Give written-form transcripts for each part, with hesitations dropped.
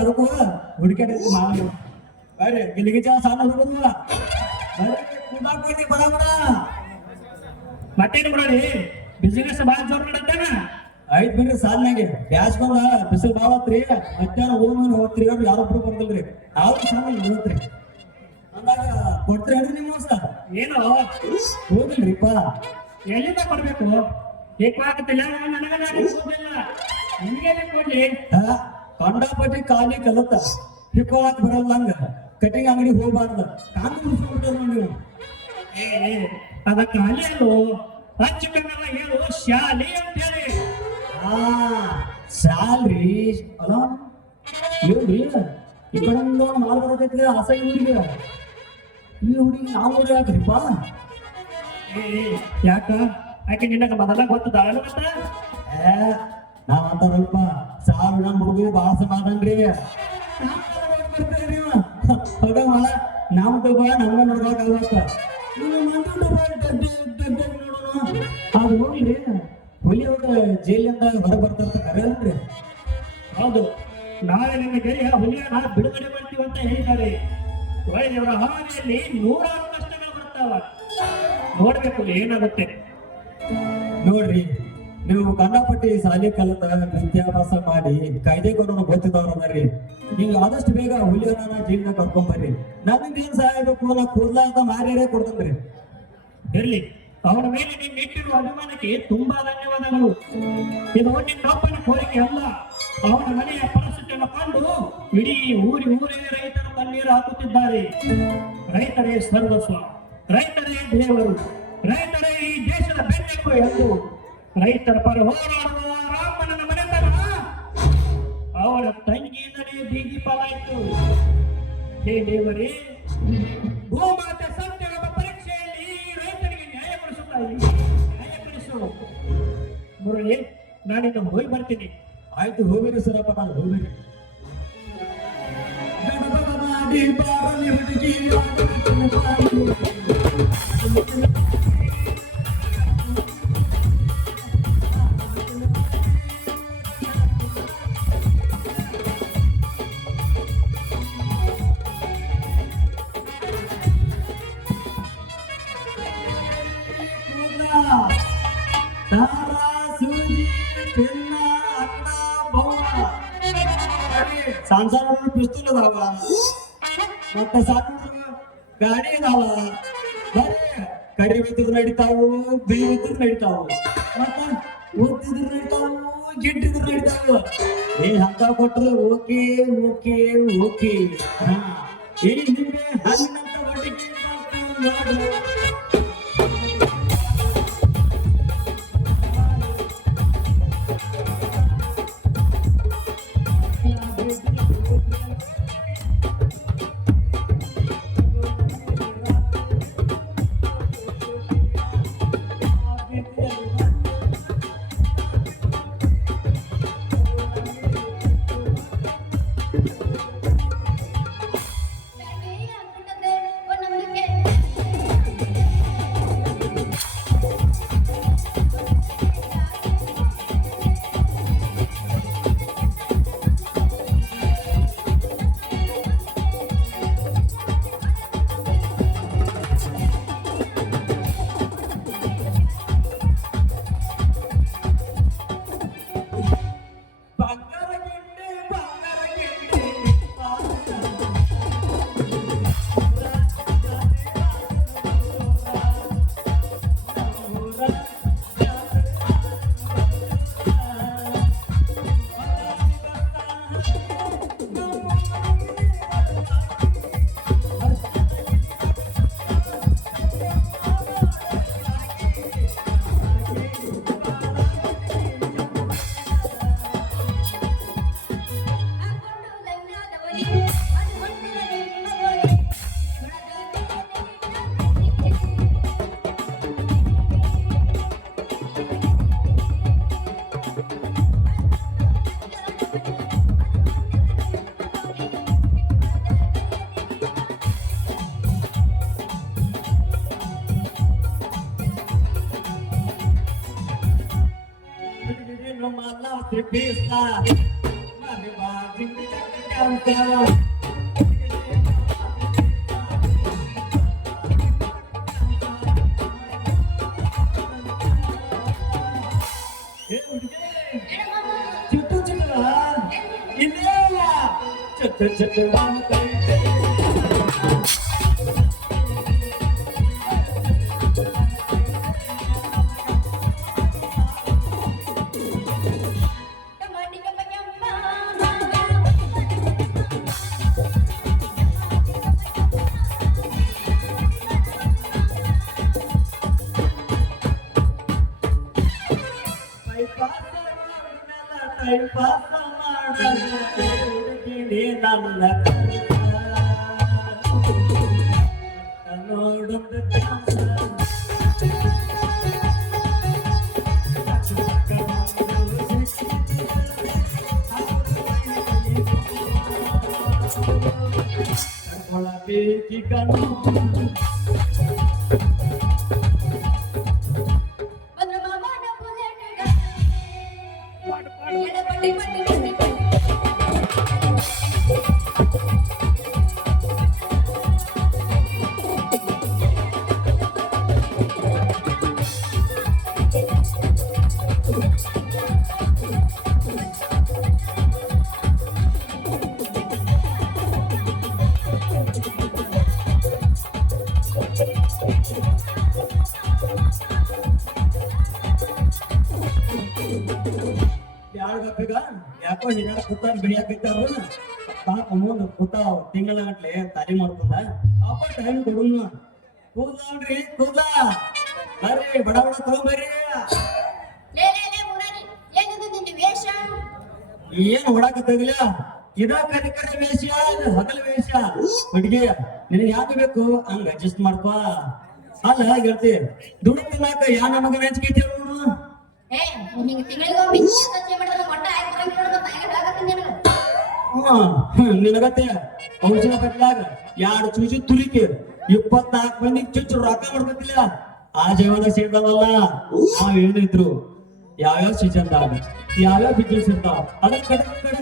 ಅದಕ್ಕೂ ಹುಡುಕಾಟ ಮಾಡಿ ಬರ್ರಿ ಇಲ್ಲಿಗೆ ಜನ ಸಣ್ಣ ಹುಡುಗರು ಬರ್ರಿ ಬರಬೇಡ ಮತ್ತೇನು ಬಿಡೋರಿ ಬಿಸಿನೆಸ್ ಭಾಳ ಜೋರ್ ಮಾಡತ್ತೇನ ಆಯ್ತು ಬಿಡ್ರಿ ಸಾಲಿನಾಗೆ ಬ್ಯಾಸ್ ಬಂದ ಬಿಸಿಲು ಬಾಳತ್ರಿ ಮಧ್ಯಾಹ್ನ ಹೋಗಿ ಹೋಗ್ತೀರಿ ಅವ್ರು ಯಾರೊಬ್ರು ಬಂದಿಲ್ರಿ ನಾವು ಸಾಲ ಹೋಗ್ತ್ರಿ ಅಂದಾಗ ಕೊಡ್ತೀರಿ ಹೇಳ್ರಿ ನಿಮ್ಮ ಏನು ಹೋಗಿಲ್ರಿಪ್ಪ ಎಲ್ಲಿಂದ ಕೊಡ್ಬೇಕು ಏಕವಾಗತ್ತಿಲ್ಲ ನನಗಲ್ಲ ನಿಮ್ಗೆ ಕೊಡ್ಲಿ ಕಂಡಾಪಟ್ಟಿ ಖಾಲಿ ಕಲತ್ತ ಹಿಕ್ಕೊಳಕ್ ಬರಲ್ಲ ಹಂಗ ಕಟಿಂಗ್ ಅಂಗಡಿ ಹೋಗ್ಬಾರ್ದ ಕಾಂಗ್ರೆಸ್ ಮುಗಿಸ್ಬಿಟ್ಟಾರ ನೀವು ಅದ ಖಾಲಿ ಅಲ್ಲೋ ಹಚ್ಚ ಕನ್ನಡ ಹೇಳು ಶಾಲೆ ಅಂತ ಹೇಳಿ ಶಾಲ್ರಿ ಅಲ್ಲ ಹೇಳ್ರಿ ಈ ಕಡೆಯಿಂದ ಮಾಲ್ ಬರತೈತಿ ಆಸೆ ಹುಡುಗಿ ಈ ಹುಡುಗಿ ನಾವು ನೋಡಿ ಯಾಕ್ರಿಪ್ಪ ಯಾಕ ಯಾಕೆ ನಿನಗ ಮೊದಲ ಗೊತ್ತದಾಳ ಮತ್ತ ನಾವಂತಾರಲ್ಪ ಸಾರು ನಮ್ಮ ಹುಡುಗರು ಭಾಳ ಸಮಾಧಾನ್ರಿ ಹೋಗ ಮಳ ನಾವು ತಗೋ ನಮ್ಗ ನೋಡ್ಬೇಕಾಗತ್ತ ಅದು ಹೋಗ್ಲಿ ಹುಲಿ ಅವ್ರ ಜೈಲಿಂದ ಹೊರ ಬರ್ತಾರ ಕರೆಯಲ್ರಿ ಹೌದು ನಾಳೆ ನಿನ್ನ ಗೆಳೆಯ ಹುಲಿಯನ್ನ ಬಿಡುಗಡೆ ಮಾಡ್ತೀವಿ ಅಂತ ಹೇಳಿದ್ದಾರೆ ಅವರ ಹಾದಿಯಲ್ಲಿ ನೂರಾರು ಕಷ್ಟಗಳು ಬರ್ತಾವ ನೋಡ್ಬೇಕು ಏನಾಗುತ್ತೆ ನೋಡ್ರಿ ನೀವು ಕಂಡಪಟ್ಟಿ ಶಾಲೆ ಕಲಿತ ವಿದ್ಯಾಭ್ಯಾಸ ಮಾಡಿ ಕಾಯ್ದೆ ಕಾನೂನು ಗೊತ್ತಿದ್ದವ್ರದ್ರಿ ನೀವು ಆದಷ್ಟು ಬೇಗ ಹುಲಿಯನ್ನ ಜೈಲಿನ ಕರ್ಕೊಂಬರ್ರಿ ನನ್ನಿಂದ ಏನ್ ಸಹಾಯ ಬೇಕು ನಾ ಕೂದ್ಲ ಅಂತ ಮಾರ್ಯಾರೇ ಕೊಡ್ತೇನ್ರಿ ಇರ್ಲಿ ಅವನ ಮೇಲೆ ನಿನ್ನ ಇಟ್ಟಿರುವ ಅಭಿಮಾನಕ್ಕೆ ತುಂಬಾ ಧನ್ಯವಾದಗಳು ಇದು ನಿನ್ನಪ್ಪನ ಕೋರಿಕೆ ಅಲ್ಲ ಅವನ ಮನೆಯ ಪರಿಸ್ಥಿತಿಯನ್ನು ಕಂಡು ಇಡೀ ಊರೇ ರೈತರ ಕಣ್ಣೀರು ಹಾಕುತ್ತಿದ್ದಾರೆ ರೈತರೇ ಸರ್ವಸ್ವ ರೈತರೇ ದೇವರು ರೈತರೇ ಈ ದೇಶದ ಬೆನ್ನೆಲುಬು ಎಂದು ರೈತರ ಪರ ಹೋರಾಡುವ ರಾಮಣ್ಣನ ಮನೆತನ ಅವರ ತಂಗಿಯಿಂದಲೇ ಬೀದಿ ಪಾಲಾಯಿತು ಹೇ ದೇವರೇ ಭೂಮಾತೆ ಸತ್ಯಗಳ ಪರೀಕ್ಷೆಯಲ್ಲಿ ರೈತರಿಗೆ ನ್ಯಾಯಪಡಿಸು ಮುರಳಿ ನಾನಿನ್ನು ಹೋಗಿ ಬರ್ತೀನಿ ಆಯ್ತು ಹೋಗಿರಿ ಸರಪ್ಪ ನಾನು ಹೋಗಿರಿ ಸಣ್ಣ ಪಿಸ್ತೂಲ್ ಅದಾವ ಮತ್ತೆ ಸಣ್ಣ ಗಾಡಿ ಅದಾವ ಬರೀ ಕಡಿ ಬಿದ್ದಿದ್ರು ನಡಿತಾವು ಬಿಳಿ ಬಿದ್ದಿದ್ರು ನಡಿತಾವು ಮತ್ತ ಓದ್ತಿದ್ರು ನಡಿತಾವು ಗಿಟ್ಟಿದ್ರು ನಡಿತಾವು ಅಂತ ಕೊಟ್ರು ಓಕೆ ಓಕೆ ಓಕೆ ಈ ನಿಮ್ಗೆ ಹಣ್ಣಿನಂತ ಒಟ್ಟಿಗೆ ಸಿಪಿಸ್ತಾ ಮರಿಬಾ ಜಿಂಕ ಅಂತ ಚುಟ್ಟು ಚುಟ್ಟು ಇಲ್ಲೇ ಚುಟ್ಟು ಚುಟ್ಟು ಯಾಕೋ ಹಿರಿಯರ ಕೂತ ಬೆಳಿಯಾಕೈತಾರ ಪಾಪ ಮುಂದ್ ಕೂತಾವ್ ತಿಂಗಳ ಗಟ್ಲೆ ತಾಲಿ ಮಾಡ್ಕೊಂಡ ಅಪ್ಪ ಟೈಮ್ ಕೊಡುನು ಕೂದ್ರಿ ಕೂದ ಬರ್ರಿ ಬಡ ಬಡ ತಗೊಂಬರ್ರಿ ಏನ್ ಹೊಡಾಕತ್ತಿಲ್ಲ ಇದ ಕರಿ ಕರಿ ವೇಷ ಹಗಲ ವೇಷ ಹುಡುಗಿ ನಿನಗೆ ಯಾಕೆ ಬೇಕು ಹಂಗ ಅಡ್ಜಸ್ಟ್ ಮಾಡ್ಪ ಅಲ್ಲ ಹೇಳ್ತಿ ದುಡ್ಡು ತಿನ್ನಾಕ ಯಾ ನಮಗ ಮೆಚ್ಕೈತಿ ನೋಡು ನಿನಗತ್ತೆ ಔಷಧ ಬಟ್ಲಾಗ 2 ಚೂಚಿ ತುಲಿಕೆ 24 ಮಂದಿ ಚುಚ್ಚು ರೊಕ್ಕ ಮಾಡ್ಕೊತಿಲ್ಲ ಆ ಜೀವನ ಸೇರ್ತಾವಲ್ಲ ನಾವ್ ಏನಿದ್ರು ಯಾವ್ಯಾವ ಸೀಸನ್ದಾಗ ಯಾವ್ಯಾವ ಬಿಸ್ನೆಸ್ ಇರ್ತಾವ ಅದ್ರ ಕಡೆ ಕಡೆ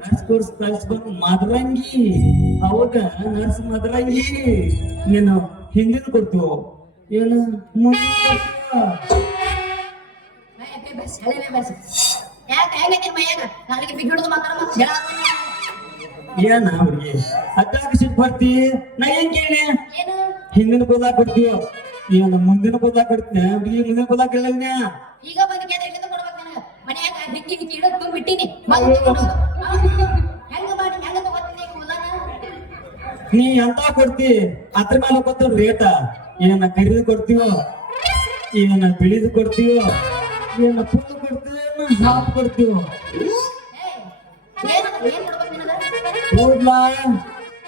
ನರ್ಸ್ ಕೋರ್ಸ್ ಕಲ್ಸ್ಬೇಕು ಮದರಂಗಿ ಹೌದ ನರ್ಸ್ ಮದರಂಗಿ ನೀನು ಹಿಂದಿನ ಕೊಡ್ತೀವ ಏನು ಏನ ಹುಡುಗಿ ಅದ್ರಾಗ ಸಿಟ್ ಬರ್ತಿ ನಾ ಏನ್ ಕೇಳಿ ಹಿಂದಿನ ಕೂದಲ ಕೊಡ್ತೀವ ಏನು ಮುಂದಿನ ಕೂದಲ ಕೊಡ್ತೀನಿ ಹುಡುಗಿ ಮುಂದಿನ ಕೂದಲ ಕೇಳಿದ್ನ ಈಗ ಬಂದು ಎಲ್ಲಿಂದ ಕೊಡ್ಬೇಕು ನನಗ ಮನ್ಯಾಗ ಹಿಕ್ಕಿ ಹಿಕ್ಕಿ ಇಡಕ್ ಬಿಟ್ಟಿನಿ ಹೆಂಗ ಮಾಡಿ ಹೆಂಗ ತಗೋತೀನಿ ಕೂದಲನ ನೀ ಎಂತ ಕೊಡ್ತಿ ಅದ್ರ ಮೇಲೆ ಗೊತ್ತ ರೇಟ ಏನ ಕರಿದು ಕೊಡ್ತೀವೋ ಏನ ಬಿಳಿದು ಕೊಡ್ತೀವೋ ಏನ ಫುಲ್ ಕೊಡ್ತೀವೋ ಹಾಫ್ ಕೊಡ್ತೀವೋ ಏನ್ ಕೊಡ್ಬೇಕು ನಿನಗ ಕೂದ್ಲಾ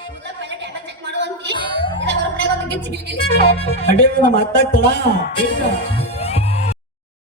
ಕೂದಲ ಪೈಲೆ ಟೇಬಲ್ ಚೆಕ್ ಮಾಡುವಂತಿ ಇಲ್ಲ ಹೊರಗಡೆ ಒಂದು ಗಿಚ್ಚಿ ಗಿಚ್ಚಿ ಅಡೇ ಮಾತಾಡ್ತಳ